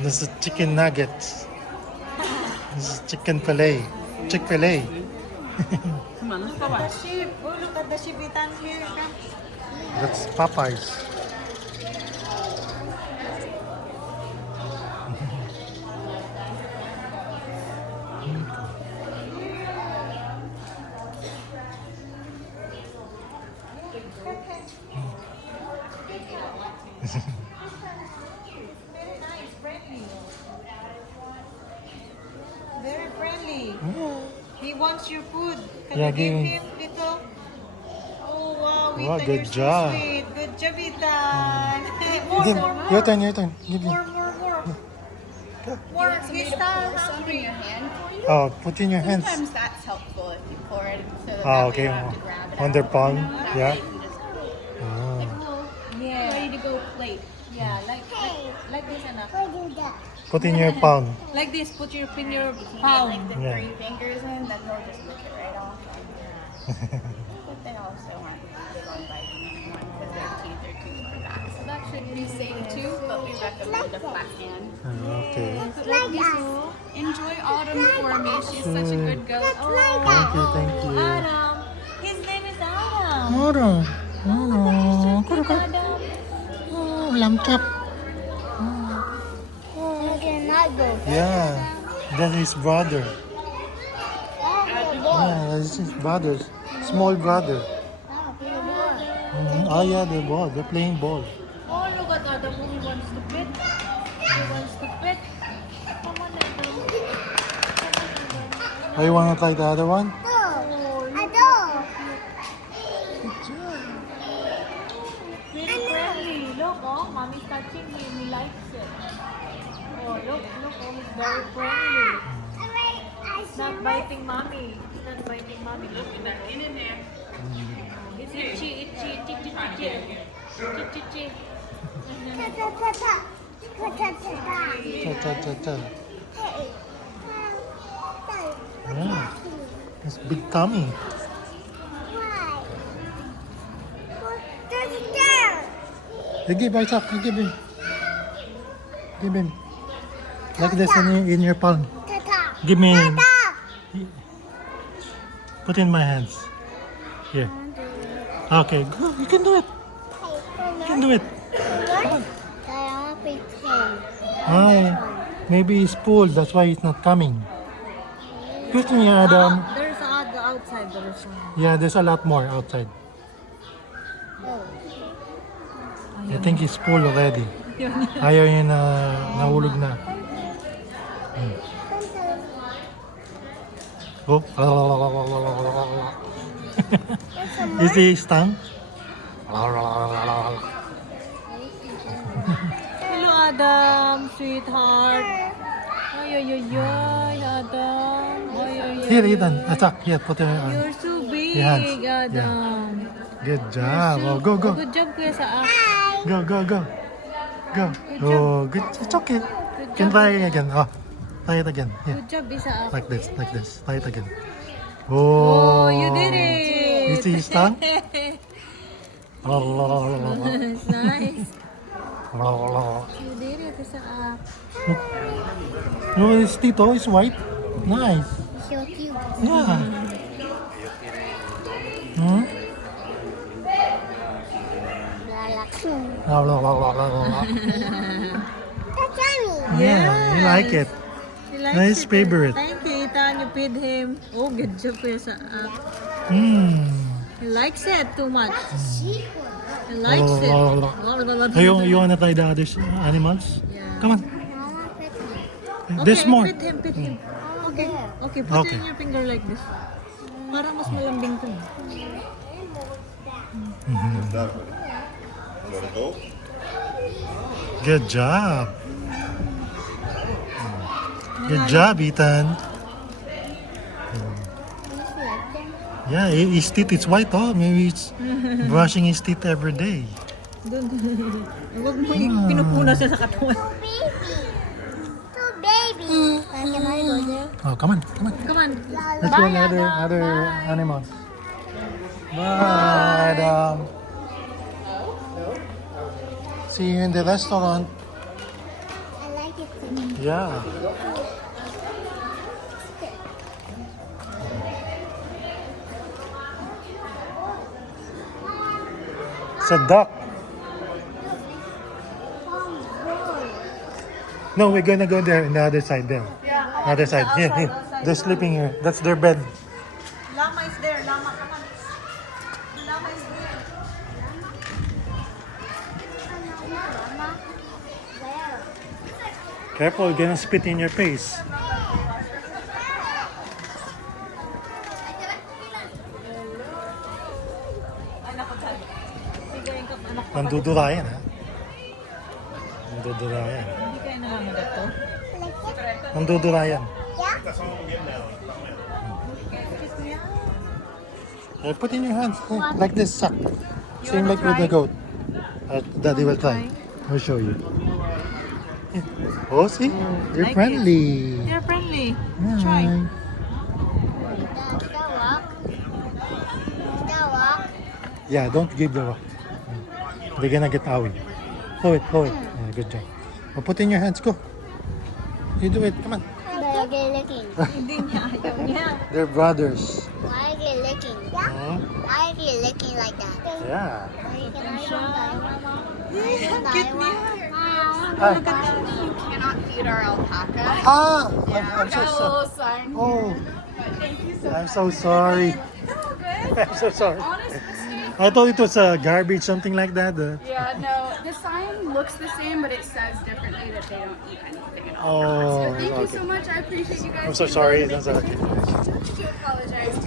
This is chicken nuggets. This is chicken fillet. Chick-fil-A. Look at the sheep. Oh, look at the sheep eaten here. That's Popeyes. Very nice, friendly. Very friendly. He wants your food. Can Yeah, you give give him little? Oh wow, Wow, Ethan, good you're job. so sweet. Good job, Ethan. More, Give, more, more. your turn, your turn. Give me. More. More. He's still hungry. Oh, put in your hands. Sometimes that's helpful if you pour it so that Oh, way okay. you don't have to grab it On out. their palm. That Yeah. way you can just Oh. like a little Yeah. ready to go plate. Yeah, like this, enough. Put in your palm. Like this, put your in your Get palm. like the Yeah. 3 fingers in, then they'll just lick it right off. But they also aren't big on biting anyone because their teeth are too far back. So that should be safe too, but we recommend a flat hand. Okay. Enjoy Autumn for me. She's such a good goat. Thank you, thank you. Adam. His name is Adam. Adam. Adam. Cute Adam. Oh, lamb chop. Yeah. That's his brother. Yeah, that's his brother. Small brother. Oh yeah, the ball. They're playing ball. Oh, look at Adam. He wants to pet. He wants to pet. Come on, Adam. Oh, you wanna try the other one? Very friendly. Look, oh, mommy's touching him. He likes it. Oh, look, oh, he's very friendly. He's not biting mommy. He's not biting mommy. Look at that. In there. It's itchy, itchy, itchy, itchy, itchy. Itchy, itchy. Cha cha cha cha. Yeah. It's big tummy. You give Isaac, you give him. Give him. Like this in your palm. Give me. Put in my hands. Here. Okay, go. You can do it. You can do it. Hi. Maybe he's full. That's why he's not coming. Put me, Adam. There's the outside. There's one. Yeah, there's a lot more outside. I think he's full already. Ayaw niya na nahulog na. Oh. Is he stung? Hello, Adam, sweetheart. Ay, ay, ay, ay, Adam. Ay, ay, ay. Here, Ethan. Attack. Here, put it on. You're so big, Your hands. Adam. Good job. Oh, go, go. Good job, Kuya Saak. Go, go, go. Go. Oh, good. It's okay. Can try it again. Oh, try it again. Yeah. Good job, Isaak. Like this, like this. Try it again. Oh, Oh, you did it. You see his tongue? It's nice. You did it, Isaak. No, his teeth oh, is white. Nice. Yeah. Hmm? Yeah, you like it. He likes Nice it. favorite. Thank you, Ethan. You feed him. Oh, good job, Kuya Saak. Hmm. He likes it too much. He likes it. You wanna try the other animals? Yeah. Come on. Okay, There's more. Feed him. Okay, okay. Put Okay. in your finger like this. Para mas malambing to. Good job. Good job, Ethan. Yeah, his teeth is white. Oh, maybe it's brushing his teeth every day. Doon. Huwag mo pinupuna siya sa katawan. Oh, come on, come on. Come on. Let's go other animals. Bye, Adam. See you in the restaurant. Yeah. It's a duck. No, we're gonna go there in the other side there. Yeah. Other side. Here, here. They're sleeping here. That's their bed. Llama is there. Llama, come on. Llama is there. Careful, you're gonna spit in your face. Ay, naku, dad. Sigayin ka, anak ko. Nandudura yan, ha? Nandudura yan. Hindi kayo namamagat to? Nandudura yan. Put in your hands, like this, suck. Same like with the goat. Daddy will try. I'll show you. Oh, see? They're like friendly. They're friendly. Yeah. Try. Yeah, don't give the rock. They're gonna get owie. Hold it, hold it. Yeah, good job. Oh, put in your hands, go. You do it, come on. Hindi niya, ayaw niya. They're brothers. Why are you licking? Huh? Why are you licking like that? Yeah. Cute niya. Hi. You cannot feed our alpaca. Ah! Yeah, I'm so got a sorry. little son. Oh, But thank you so I'm so sorry. much. Good. I'm so sorry. Honest mistake. I thought it was garbage, something like that. Yeah, no. The sign looks the same, but it says differently that they don't eat anything at all. Oh, So thank you okay. so much. I appreciate you guys. I'm so being willing sorry. to That's make okay. the change. To apologize.